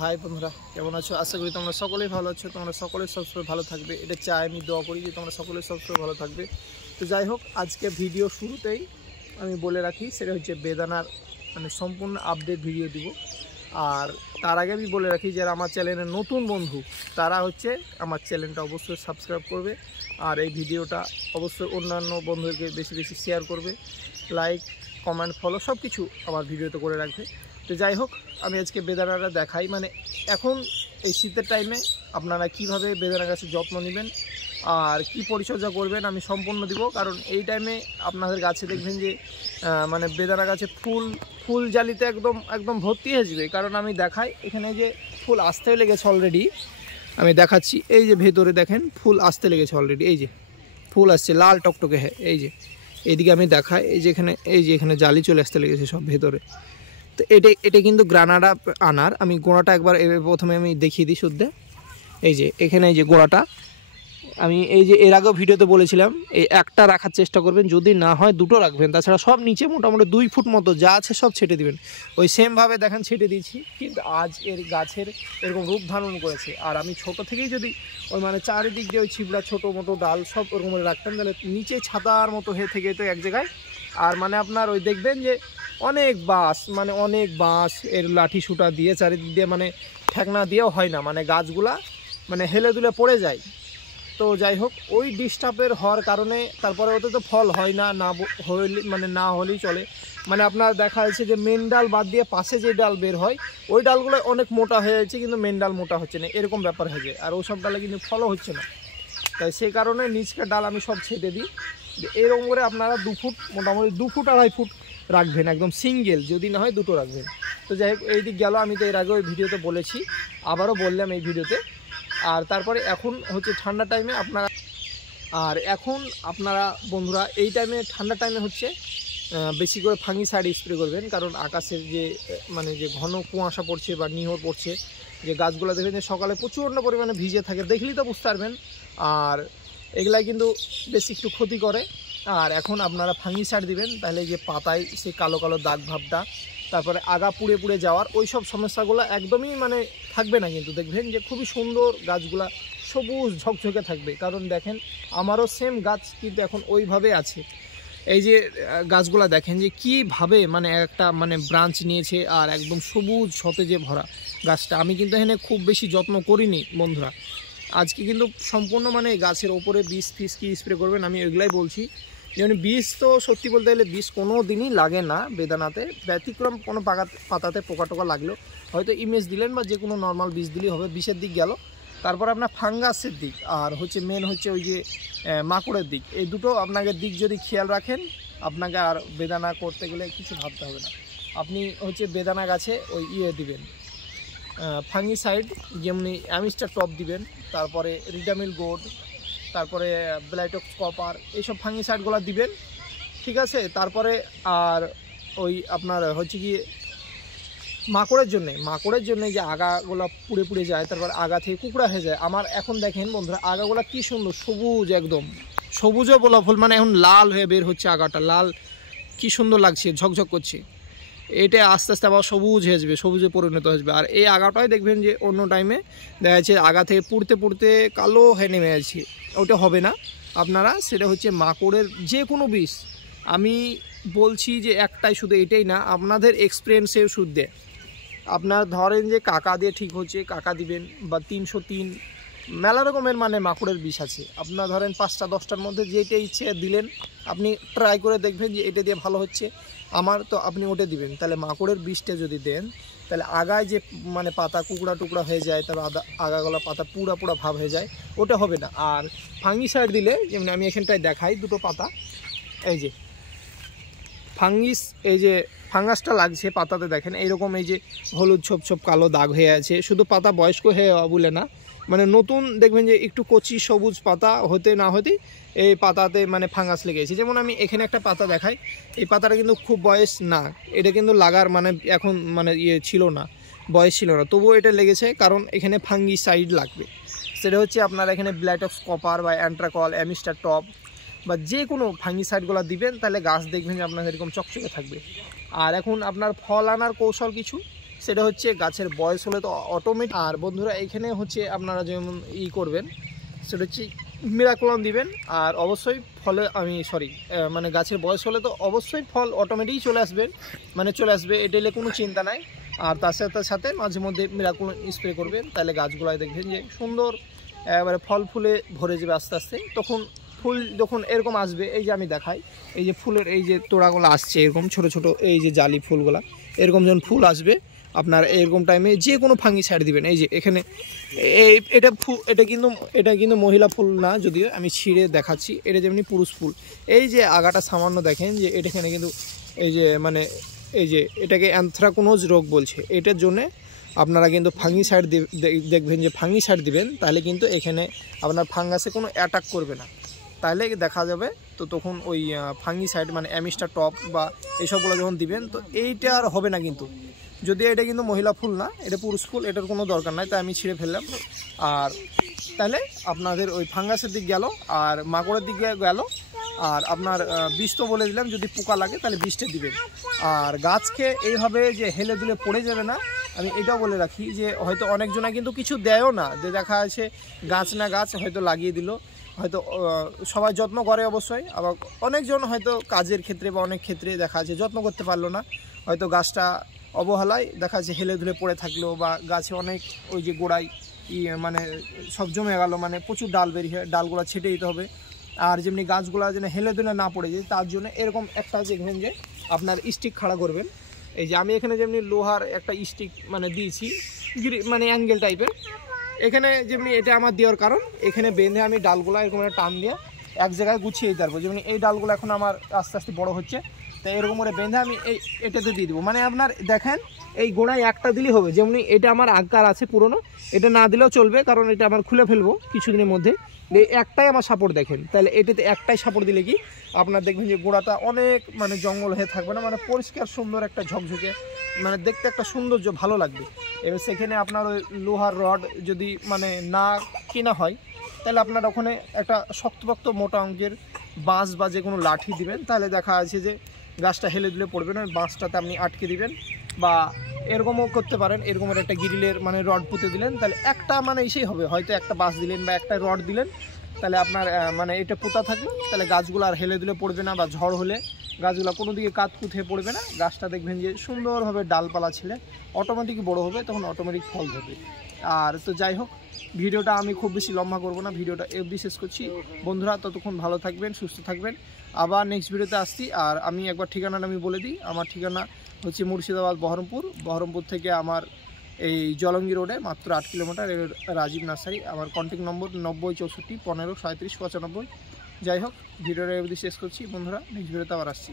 High বন্ধুরা, কেমন আছো? আশা করি তোমরা সকলেই ভালো আছো। তোমরা সকলেই সবসময় ভালো থাকবে, এটা চাই, আমি দোয়া করি যে তোমরা সকলেই সবসময় ভালো থাকবে। তো যাই হোক, আজকে ভিডিও শুরুতেই আমি বলে রাখি, সেটা হচ্ছে বেদানার সম্পূর্ণ আপডেট ভিডিও দিব। আর তার আগে আমি বলে রাখি, যারা আমার চ্যানেলের নতুন বন্ধু তারা হচ্ছে আমার চ্যানেলটা অবশ্যই সাবস্ক্রাইব করবে, আর এই ভিডিওটা অবশ্যই অন্যান্য বন্ধুদেরকে বেশি বেশি শেয়ার করবে, লাইক কমেন্ট ফলো সব কিছু আমার ভিডিওতে করে রাখবে। তো যাই হোক, আমি আজকে বেদানাটা দেখাই, এখন এই শীতের টাইমে আপনারা কিভাবে বেদানা গাছের যত্ন নেবেন আর কি পরিচর্যা করবেন আমি সম্পূর্ণ দিব। কারণ এই টাইমে আপনাদের গাছে দেখবেন যে বেদানা গাছে ফুল জালিতে একদম ভর্তি হয়ে যাবে। কারণ আমি দেখাই, এখানে যে ফুল আসতে লেগেছে অলরেডি, আমি দেখাচ্ছি। এই যে ভেতরে দেখেন ফুল আসতে লেগেছে অলরেডি, এই যে ফুল আসছে লাল টকটকে। হ্যাঁ, এই যে এইদিকে আমি দেখাই, এই যে এখানে জালি চলে আসতে লেগেছে সব ভেতরে। তো এটা কিন্তু গ্রানাডা আনার। আমি গোড়াটা একবার প্রথমে আমি দেখিয়ে দিই শুদ্ধ। এই যে এখানে এই যে গোড়াটা, আমি এই যে এর আগেও ভিডিওতে বলেছিলাম এই একটা রাখার চেষ্টা করবেন, যদি না হয় দুটো রাখবেন। তাছাড়া সব নিচে মোটামুটি 2 ফুট মতো যা আছে সব ছেটে দিবেন। ওই সেমভাবে দেখেন ছেটে দিয়েছি, কিন্তু আজ এর গাছের এরকম রূপ ধারণ করেছে। আর আমি ছোট থেকেই যদি ওই চারিদিক দিয়ে ওই ছিবড়া ছোটো মোটো ডাল সব ওরকম রাখতাম, তাহলে নিচে ছাতার মতো হয়ে থেকে তো এক জায়গায়। আর আপনার ওই দেখবেন যে অনেক বাঁশ এর লাঠি সুটা দিয়ে চারিদিক দিয়ে ঠেকনা দিয়েও হয় না, গাছগুলা হেলে দুলে পড়ে যায়। তো যাই হোক, ওই ডিস্টার্বের হওয়ার কারণে তারপরে ওতে তো ফল হয় না, না হলেই চলে। আপনার দেখা যাচ্ছে যে মেন ডাল বাদ দিয়ে পাশে যে ডাল বের হয় ওই ডালগুলো অনেক মোটা হয়ে যাচ্ছে, কিন্তু মেন ডাল মোটা হচ্ছে না, এরকম ব্যাপার হয়ে যায়। আর ওসব ডালে কিন্তু ফলও হচ্ছে না, তাই সেই কারণে নিচকার ডাল আমি সব ছেটে দিই। এরকম করে আপনারা 2 ফুট, মোটামুটি 2 ফুট 2.5 ফুট রাখবেন, একদম সিঙ্গেল, যদি না হয় দুটো রাখবেন। তো যাই হোক, এই দিক গেল। আমি তো এর আগে ওই ভিডিওতে বলেছি, আবারও বললাম এই ভিডিওতে। আর তারপরে এখন হচ্ছে ঠান্ডা টাইমে আপনারা বন্ধুরা এই টাইমে ঠান্ডা টাইমে হচ্ছে বেশি করে ফাঙ্গিসাইড স্প্রে করবেন। কারণ আকাশের যে যে ঘন কুয়াশা পড়ছে বা নিহর পড়ছে, যে গাছগুলো দেখবেন যে সকালে প্রচণ্ড পরিমাণে ভিজে থাকে, দেখলেই তো বুঝতে পারবেন। আর এগুলাই কিন্তু বেশি একটু ক্ষতি করে। আর এখন আপনারা ফাঙ্গিসাইড দিবেন, তাহলে যে পাতায় সেই কালো কালো দাগ ভাবটা, তারপরে আগা পুড়ে পুড়ে যাওয়ার ওই সব সমস্যাগুলো একদমই থাকবে না। কিন্তু দেখবেন যে খুবই সুন্দর গাছগুলা সবুজ ঝকঝকে থাকবে। কারণ দেখেন, আমারও সেম গাছ কিন্তু এখন ওইভাবে আছে। এই যে গাছগুলা দেখেন যে কীভাবে একটা ব্রাঞ্চ নিয়েছে, আর একদম সবুজ সতেজে ভরা গাছটা। আমি কিন্তু এখানে খুব বেশি যত্ন করিনি বন্ধুরা। আজকে কিন্তু সম্পূর্ণ গাছের ওপরে বীজ ফিজ কী স্প্রে করবেন আমি ওইগুলাই বলছি। যেমন বীজ তো সত্যি বলতে গেলে বীজ কোনো দিনই লাগে না বেদানাতে, ব্যতিক্রম কোনো পাতাতে পোকা টোকা লাগলেও হয়তো ইমেজ দিলেন বা যে কোনো নর্মাল বীজ দিলেই হবে। বিষের দিক গেল, তারপর আপনার ফাঙ্গাসের দিক, আর হচ্ছে মেন হচ্ছে ওই যে মাকড়ের দিক। এই দুটো আপনাকে দিক যদি খেয়াল রাখেন, আপনাকে আর বেদানা করতে গেলে কিছু ভাবতে হবে না। আপনি হচ্ছে বেদানা গাছে ওই দিবেন ফাঙ্গিসাইড, যেমনি অ্যামিস্টার টপ দিবেন, তারপরে রিডামিল গোল্ড, তারপরে ব্লাইটক্স কপার, এইসব ফাঙ্গিসাইডগুলো দিবেন, ঠিক আছে। তারপরে আর ওই আপনার হচ্ছে কি মাকড়ের জন্যে যে আগাগুলো পুড়ে পুড়ে যায়, তারপর আগা থেকে কুকড়া হয়ে যায়। আমার এখন দেখেন বন্ধুরা, আগাগুলো কি সুন্দর সবুজ, একদম সবুজও বলা ফুল, এখন লাল হয়ে বের হচ্ছে আগাটা, লাল কি সুন্দর লাগছে, ঝকঝক করছে। এটা আস্তে আস্তে আবার সবুজ হয়ে যাবে, সবুজে পরিণত হয়ে যাবে। আর এই আগাটাই দেখবেন যে অন্য টাইমে দেখা যাচ্ছে আগা থেকে পুড়তে পুড়তে কালো হয়ে নেমে যাচ্ছে, ওটা হবে না। আপনারা সেটা হচ্ছে মাকড়ের যে কোনো বিষ, আমি বলছি যে একটাই শুধু, এটাই না, আপনাদের এক্সপিরিয়েন্সের শুদ্ধে আপনার ধরেন যে কাকা দিয়ে ঠিক হচ্ছে, কাকা দিবেন, বা 303 মেলা রকমের মাকড়ের বিষ আছে। আপনার ধরেন 5টা 10টার মধ্যে যেটা ইচ্ছে দিলেন, আপনি ট্রাই করে দেখবেন যে এটা দিয়ে ভালো হচ্ছে আমার, তো আপনি ওটা দিবেন। তাহলে মাকড়ের বিষটা যদি দেন, তাহলে আগায় যে পাতা কুকড়া টুকরা হয়ে যায়, তারপর আগাগুলো পাতা পুরা পুরা ভাব হয়ে যায়, ওটা হবে না। আর ফাঙ্গিসাইড দিলে, যেমন আমি এখানটায় দেখাই দুটো পাতা, এই যে এই যে ফাঙ্গাসটা লাগছে পাতাতে, দেখেন এইরকম এই যে হলুদ ছোপ ছোপ কালো দাগ হয়ে আছে। শুধু পাতা বয়স্ক হয়ে বলে না, নতুন দেখবেন যে একটু কচি সবুজ পাতা হতে না হতেই এই পাতাতে ফাঙ্গাস লেগেছে। যেমন আমি এখানে একটা পাতা দেখাই, এই পাতাটা কিন্তু খুব বয়স না, এটা কিন্তু লাগার এখন ছিল না, বয়স ছিল না, তবুও এটা লেগেছে। কারণ এখানে ফাঙ্গিসাইড লাগবে, সেটা হচ্ছে আপনার এখানে ব্লাইটক্স কপার বা অ্যান্ট্রাকল, অ্যামিস্টার টপ বা যে কোনো ফাঙ্গিসাইডগুলো দিবেন, তাহলে গাছ দেখবেন যে আপনার এরকম চকচকে থাকবে। আর এখন আপনার ফল আনার কৌশল কিছু, সেটা হচ্ছে গাছের বয়স হলে তো অটোমেটিক। আর বন্ধুরা এখানে হচ্ছে আপনারা যেমন করবেন সেটা হচ্ছে মিরাকুলাম দিবেন। আর অবশ্যই ফলে মানে গাছের বয়স হলে তো অবশ্যই ফল অটোমেটিকই চলে আসবে, এটা নিয়ে কোনো চিন্তা নাই। আর তার সাথে মাঝে মধ্যে মিরাকুলাম স্প্রে করবেন, তাহলে গাছগুলোয় দেখবেন যে সুন্দর এবারে ফল ফুলে ভরে যাবে আস্তে আস্তে। তখন ফুল যখন এরকম আসবে, এই যে আমি দেখাই, এই যে ফুলের এই যে তোড়াগুলো আসছে এরকম ছোট ছোট, এই যে জালি ফুলগুলা এরকম যখন ফুল আসবে আপনার এরকম টাইমে যে কোনো ফাঙ্গিসাইড দিবেন। এই যে এখানে এটা কিন্তু মহিলা ফুল না, যদিও আমি ছিঁড়ে দেখাচ্ছি, এটা যেমনি পুরুষ ফুল। এই যে আগাটা সামান্য দেখেন যে এখানে কিন্তু এই যে মানে এই যে এটাকে অ্যানথ্রাকোনোজ রোগ বলছে, এটার জন্যে আপনারা কিন্তু ফাঙ্গিসাইড দেখবেন যে ফাঙ্গিসাইড দিবেন, তাহলে কিন্তু এখানে আপনার ফাঙ্গাসে কোনো অ্যাটাক করবে না, তাহলে দেখা যাবে। তো তখন ওই ফাঙ্গিসাইড মানে অ্যামিস্টার টপ বা এইসবগুলো যখন দিবেন তো এইটা আর হবে না। কিন্তু যদি এটা কিন্তু মহিলা ফুল না, এটা পুরুষ ফুল, এটার কোনো দরকার নাই, তাই আমি ছিঁড়ে ফেললাম। আর তাহলে আপনাদের ওই ফাঙ্গাসের দিক গেল আর মাকড়ের দিক গেল। আর আপনার বীজ তো বলে দিলাম, যদি পোকা লাগে তাহলে বীজটা দিবেন। আর গাছকে এইভাবে যে হেলে দুলে পড়ে যাবে না, আমি এটাও বলে রাখি যে হয়তো অনেকজনা কিন্তু কিছু দেয়ও না, যে দেখা আছে গাছ না গাছ হয়তো লাগিয়ে দিল, হয়তো সবাই যত্ন করে অবশ্যই, আবার অনেকজন হয়তো কাজের ক্ষেত্রে বা অনেক ক্ষেত্রে দেখা যাচ্ছে যত্ন করতে পারলো না, হয়তো গাছটা অবহেলায় দেখা যাচ্ছে হেলে ধুলে পড়ে থাকলো, বা গাছে অনেক ওই যে গোড়ায় মানে সব জমে গেল, মানে প্রচুর ডাল বেরিয়ে, ডালগুলো ছেটে দিতে হবে। আর যেমনি গাছগুলো যেন হেলে দুলে না পড়ে যায় তার জন্য এরকম একটা দেখবেন যে আপনার স্টিক খাড়া করবেন। এই যে আমি এখানে যেমনি লোহার একটা স্টিক মানে দিয়েছি, মানে অ্যাঙ্গেল টাইপের, এখানে যেমনি এটা আমার দেওয়ার কারণ, এখানে বেঁধে আমি ডালগুলো এরকম একটা টান দিয়ে এক জায়গায় গুছিয়ে দিতে পারবো। যেমনি এই ডালগুলো এখন আমার আস্তে আস্তে বড় হচ্ছে, তাই এরকম করে বেঁধে আমি এটাতে দিয়ে দেবো। মানে আপনার দেখেন এই গোড়ায় একটা দিলেই হবে, যেমনি এটা আমার আকার আছে পুরনো, এটা না দিলেও চলবে, কারণ এটা আমার খুলে ফেলবো কিছুদিনের মধ্যে। একটাই আমার সাপোর্ট দেখেন, তাহলে এটাতে একটাই সাপোর্ট দিলে কি আপনার দেখবেন যে গোড়াটা অনেক মানে জঙ্গল হয়ে থাকবে না, মানে পরিষ্কার সুন্দর একটা ঝকঝকে, মানে দেখতে একটা সৌন্দর্য ভালো লাগবে। এবার সেখানে আপনার ওই লোহার রড যদি মানে না কেনা হয়, তাহলে আপনার ওখানে একটা শক্তপোক্ত মোটা অঙ্কের বাঁশ বা যে কোনো লাঠি দিবেন, তাহলে দেখা আছে যে গাছটা হেলে দিলে পড়বে না, বাঁশটাতে আপনি আটকে দিবেন। বা এরকমও করতে পারেন, এরকমের একটা গ্রিলের মানে রড পুঁতে দিলেন, তাহলে একটা মানে এসেই হবে, হয়তো একটা বাঁশ দিলেন বা একটা রড দিলেন, তাহলে আপনার মানে এটা পোতা থাকবে, তাহলে গাছগুলো আর হেলে দিলে পড়বে না, বা ঝড় হলে গাছগুলো কোনো দিকে কাতকুত হয়ে পড়বে না, গাছটা দেখবেন যে সুন্দরভাবে ডালপালা ছেলে অটোমেটিক বড় হবে, তখন অটোমেটিক ফল ধরবে। আর তো যাই হোক, ভিডিওটা আমি খুব বেশি লম্বা করবো না, ভিডিওটা এফডি শেষ করছি। বন্ধুরা ততক্ষণ ভালো থাকবেন, সুস্থ থাকবেন, আবার নেক্সট ভিডিওতে আসছি। আর আমি একবার ঠিকানাটা আমি বলে দিই, আমার ঠিকানা হচ্ছে মুর্শিদাবাদ বহরমপুর থেকে আমার এই জলঙ্গি রোডে মাত্র 8 কিলোমিটার, রাজীব নার্সারি। আমার কন্ট্যাক্ট নম্বর 90 64 15 37 95। যাই হোক, ভিডিওটা এফডি শেষ করছি বন্ধুরা, নেক্সট ভিডিওতে আবার আসছি।